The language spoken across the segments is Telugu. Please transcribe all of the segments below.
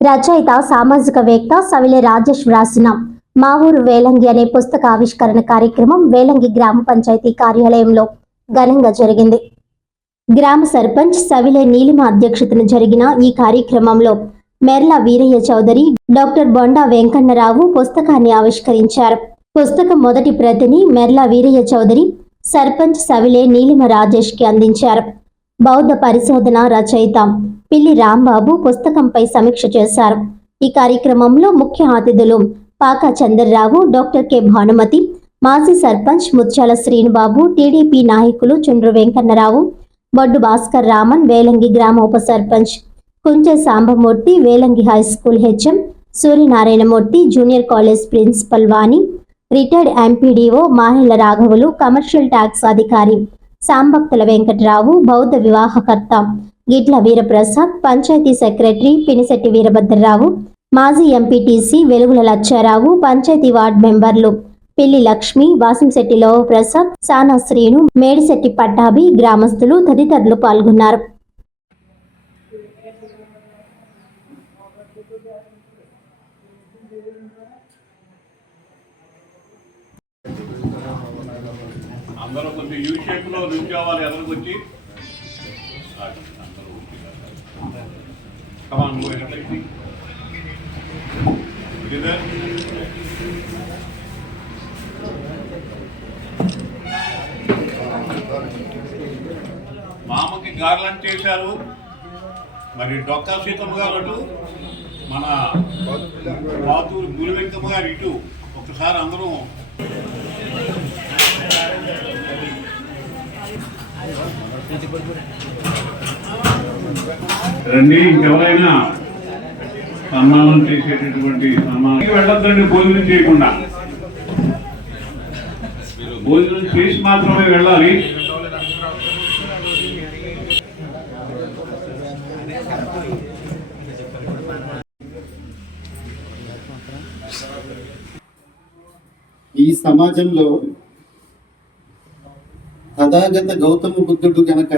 రచయిత సామాజికవేత్త సవిలే రాజేష్ వ్రాసిన మా ఊరు వేలంగి అనే పుస్తక ఆవిష్కరణ కార్యక్రమం వేలంగి గ్రామ పంచాయతీ కార్యాలయంలో ఘనంగా జరిగింది. గ్రామ సర్పంచ్ సవిలే నీలిమ అధ్యక్షతన జరిగిన ఈ కార్యక్రమంలో మెర్ల వీరయ్య చౌదరి డాక్టర్ బొండా వెంకన్నరావు పుస్తకాన్ని ఆవిష్కరించారు. పుస్తకం మొదటి ప్రతిని మెర్ల వీరయ్య చౌదరి సర్పంచ్ సవిలే నీలిమ రాజేష్కి అందించారు. బౌద్ధ పరిశోధన రచయిత పిల్లి రాంబాబు పుస్తకంపై సమీక్ష చేశారు. ఈ కార్యక్రమంలో ముఖ్య అతిథులు పాకా చంద్రరావు డాక్టర్ కె. భానుమతి మాజీ సర్పంచ్ ముత్యాల శ్రీనుబాబు టీడీపీ నాయకులు చుండ్రు వెంకన్నరావు బొడ్డు భాస్కర్ రామన్ వేలంగి గ్రామ ఉప sarpanch Kunche Sambamurthy Velangi high school HM Suryanarayanamurthy junior college principal Vani retired MPDO మాహిళ రాఘవులు కమర్షియల్ ట్యాక్స్ అధికారి సాంభక్తుల వెంకటరావు బౌద్ధ వివాహకర్త గిట్ల వీరప్రసాద్ పంచాయతీ సెక్రటరీ పినిశెట్టి వీరభద్రరావు మాజీ ఎంపీటీసీ వెలుగుల లచ్చారావు పంచాయతీ వార్డు మెంబర్లు పిల్లి లక్ష్మి వాసంశెట్టి లోవప్రసాద్ సానా శ్రీను మేడిశెట్టి పట్టాభి గ్రామస్తులు తదితరులు పాల్గొన్నారు. అందరూ కొంచెం యూ షేప్లో నిల్చోవాలి ఎదరికి వచ్చి కమాన్ మామకి గార్లంట్ చేశారు. మరి డొక్కా సీతమ్మ గారు అటు మన పాతూరు గురువెంకమ్మ గారు ఇటు. ఒకసారి అందరం రండి ఇంకెవరైనా సన్మానం చేసేటటువంటి సన్మానం. వెళ్ళొద్దండి భోజనం చేయకుండా. భోజనం చేసి మాత్రమే వెళ్ళాలి. ఈ సమాజంలో తథాగత గౌతమ బుద్ధుడు కనుక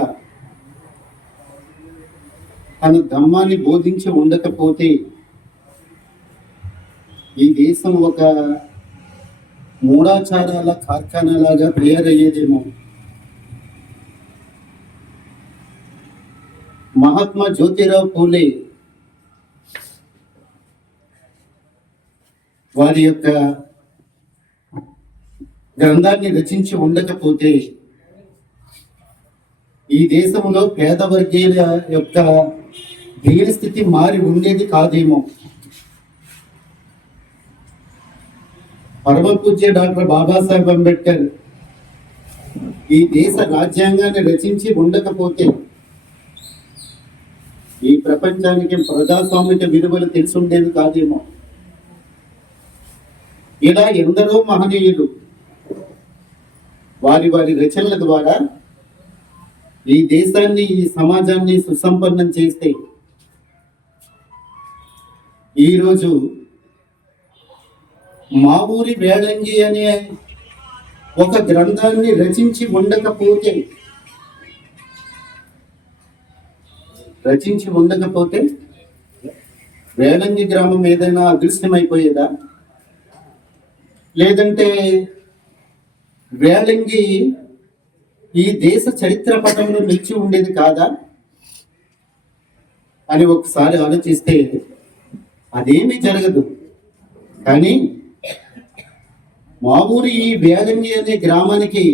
తన ధమ్మాన్ని బోధించి ఉండకపోతే ఈ దేశం ఒక మూఢాచారాల కార్ఖానాలాగా తయారయ్యేదేమో. మహాత్మా జ్యోతిరావు పూలే వారి యొక్క గ్రంథాన్ని రచించి ఉండకపోతే ఈ దేశంలో పేద వర్గీయుల యొక్క వీరి స్థితి మారి ఉండేది కాదేమో. పరమ పూజ్య డాక్టర్ బాబాసాహెబ్ అంబేద్కర్ ఈ దేశ రాజ్యాంగాన్ని రచించి ఉండకపోతే ఈ ప్రపంచానికి ప్రజాస్వామిక విలువలు తెలుసుండేవి కాదేమో. ఇలా ఎందరో మహనీయులు వారి వారి రచనల ద్వారా ఈ దేశాన్ని ఈ సమాజాన్ని సుసంపన్నం చేస్తే ఈరోజు మా ఊరి వేడంగి అనే ఒక గ్రంథాన్ని రచించి ఉండకపోతే రచించి ఉండకపోతే వేడంగి గ్రామం ఏదైనా అదృశ్యమైపోయేదా? లేదంటే వేలంగి ఈ దేశ చరిత్ర పటంలో నిలిచి ఉండేది కాదా? అని ఒకసారి ఆలోచిస్తే అదేమీ జరగదు. కానీ మా ఊరి ఈ వేలంగి అనే గ్రామానికి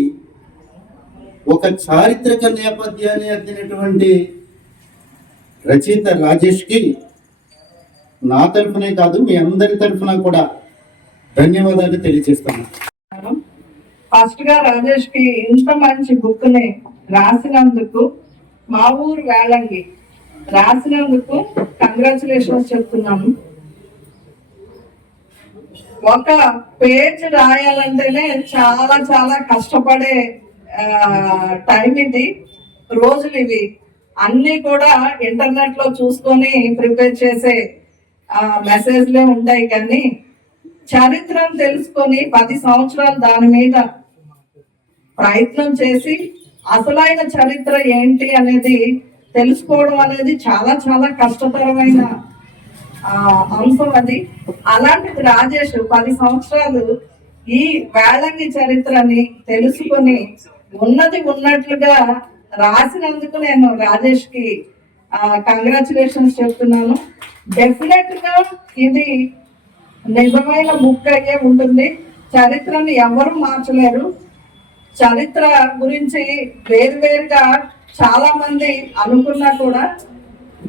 ఒక చారిత్రక నేపథ్యాన్ని అందినటువంటి రచయిత రాజేష్కి నా తరఫునే కాదు మీ అందరి తరఫున కూడా ధన్యవాదాలు తెలియజేస్తాను ఫస్ట్గా రాజేష్కి ఇంత మంచి బుక్ని రాసినందుకు మా ఊరు వేళంగి. రాసినందుకు కంగ్రాచులేషన్స్ చెప్తున్నాము. ఒక పేజ్ రాయాలంటేనే చాలా చాలా కష్టపడే టైం ఇది. రోజులు ఇవి. అన్ని కూడా ఇంటర్నెట్లో చూసుకొని ప్రిపేర్ చేసే మెసేజ్లే ఉంటాయి కానీ చరిత్రను తెలుసుకొని పది సంవత్సరాలు దాని మీద ప్రయత్నం చేసి అసలైన చరిత్ర ఏంటి అనేది తెలుసుకోవడం అనేది చాలా చాలా కష్టతరమైన అంశం అది. అలాంటిది రాజేష్ పది సంవత్సరాలు ఈ వేళంగి చరిత్రని తెలుసుకొని ఉన్నది ఉన్నట్లుగా రాసినందుకు నేను రాజేష్కి కంగ్రాచులేషన్స్ చెప్తున్నాను. డెఫినెట్గా ఇది నిజమైన బుక్ అయ్యే ఉంటుంది. చరిత్రను ఎవరు మార్చలేరు. చరిత్ర గురించి వేరువేరుగా చాలా మంది అనుకున్నా కూడా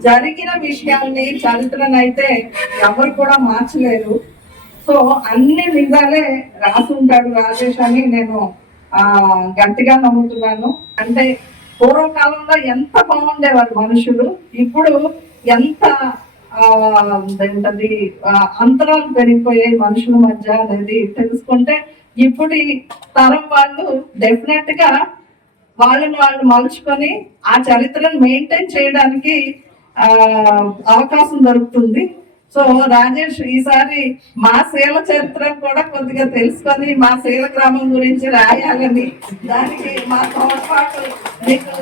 జరిగిన విషయాల్ని చరిత్రను అయితే ఎవరు కూడా మార్చలేరు. సో అన్ని నిజాలే రాసి ఉంటాడు రాజేష్ అని నేను ఆ గట్టిగా నమ్ముతున్నాను. అంటే పూర్వకాలంలో ఎంత బాగుండేవారు మనుషులు ఇప్పుడు ఎంత ఏంటది అంతరాలు పెరిగిపోయాయి మనుషుల మధ్య అనేది తెలుసుకుంటే ఇప్పుడు తరం వాళ్ళు డెఫినెట్గా వాళ్ళని వాళ్ళు మలుచుకొని ఆ చరిత్రను మెయింటైన్ చేయడానికి అవకాశం దొరుకుతుంది. సో రాజేష్ ఈసారి మా శీల చరిత్ర కూడా కొద్దిగా తెలుసుకొని మా శీల గ్రామం గురించి రాయాలని దానికి మా తోడ్పాటు మీకు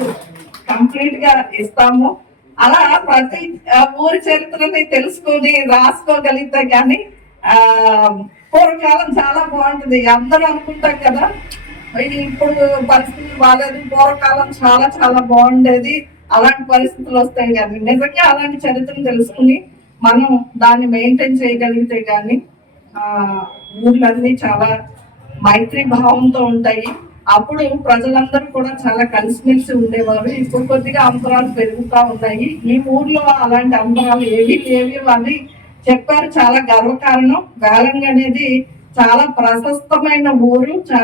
కంప్లీట్గా ఇస్తాము. అలా ప్రతి ఆ, ఊరి చరిత్రని తెలుసుకొని రాసుకోగలిగితే కానీ ఆ పూర్వకాలం చాలా బాగుంటుంది. అందరూ అనుకుంటాం కదా ఇప్పుడు పరిస్థితులు బాగాలేదు పూర్వకాలం చాలా చాలా బాగుండేది. అలాంటి పరిస్థితులు వస్తాయి కానీ నిజంగా అలాంటి చరిత్రను తెలుసుకుని మనం దాన్ని మెయింటైన్ చేయగలిగితే కానీ ఆ ఊర్లన్నీ చాలా మైత్రి భావంతో ఉంటాయి. అప్పుడు ప్రజలందరూ కూడా చాలా కలిసిమెలిసి ఉండేవారు. ఇప్పుడు కొద్దిగా అంతరాలు పెరుగుతూ ఉన్నాయి. ఈ ఊర్లో అలాంటి అంతరాలు ఏవి లేవి అని చెప్పారు. చాలా గర్వకారణం. వేలంగి అనేది చాలా ప్రశస్తమైన ఊరు. చాలా